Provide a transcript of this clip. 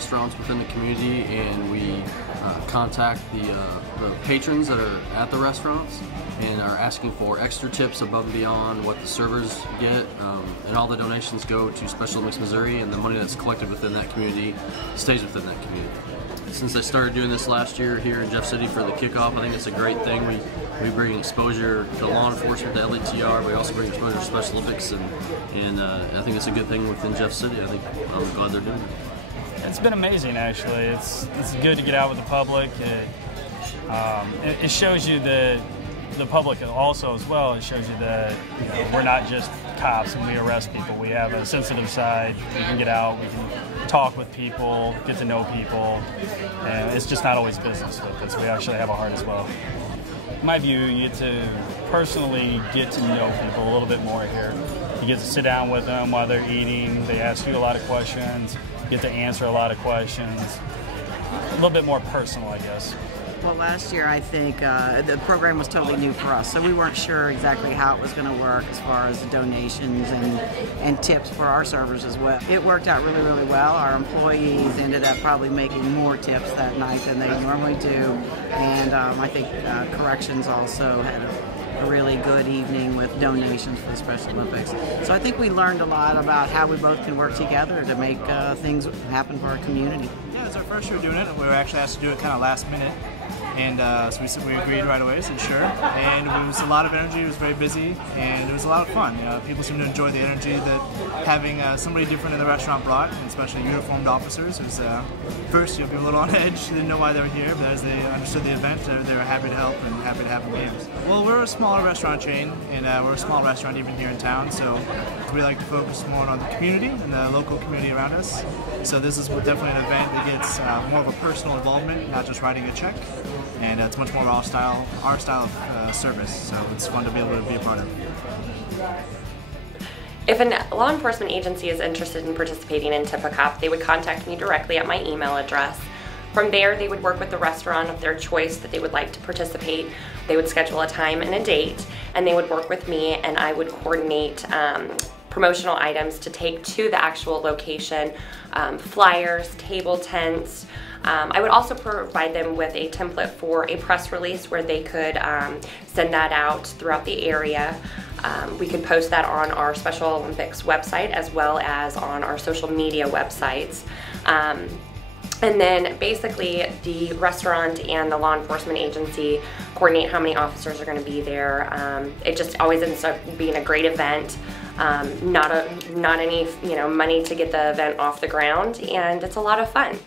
restaurants within the community, and we contact the patrons that are at the restaurants and are asking for extra tips above and beyond what the servers get, and all the donations go to Special Olympics Missouri, and the money that's collected within that community stays within that community. Since I started doing this last year here in Jeff City for the kickoff, I think it's a great thing. We bring exposure to law enforcement, to LETR, but we also bring exposure to Special Olympics, and I think it's a good thing within Jeff City. I'm glad they're doing it. It's been amazing, actually. It's good to get out with the public. It shows you the public also as well. It shows you that we're not just cops and we arrest people. We have a sensitive side. We can get out, we can talk with people, get to know people, and it's just not always business with us. We actually have a heart as well. In my view, you get to personally get to know people a little bit more here. You get to sit down with them while they're eating. They ask you a lot of questions. You get to answer a lot of questions. A little bit more personal, I guess. Well, last year I think the program was totally new for us, so we weren't sure exactly how it was going to work as far as the donations and tips for our servers as well. It worked out really, really well. Our employees ended up probably making more tips that night than they normally do, and I think corrections also had a really good evening with donations for the Special Olympics. So I think we learned a lot about how we both can work together to make things happen for our community. Yeah, it's our first year doing it. We were actually asked to do it kind of last minute. And so we agreed right away, said sure. And it was a lot of energy, it was very busy, and it was a lot of fun. People seem to enjoy the energy that having somebody different in the restaurant brought, and especially uniformed officers. It was, first you'll be a little on edge, they didn't know why they were here, but as they understood the event, they were happy to help and happy to have the games. Well, we're a smaller restaurant chain, and we're a small restaurant even here in town, so we like to focus more on the community and the local community around us. So this is definitely an event that gets more of a personal involvement, not just writing a check. And it's much more our style of service, so it's fun to be able to be a part of. If a law enforcement agency is interested in participating in Tip a Cop, they would contact me directly at my email address. From there, they would work with the restaurant of their choice that they would like to participate. They would schedule a time and a date, and they would work with me, and I would coordinate promotional items to take to the actual location, flyers, table tents. I would also provide them with a template for a press release where they could send that out throughout the area. We could post that on our Special Olympics website as well as on our social media websites. And then basically the restaurant and the law enforcement agency coordinate how many officers are going to be there. It just always ends up being a great event. Not any money to get the event off the ground, and it's a lot of fun.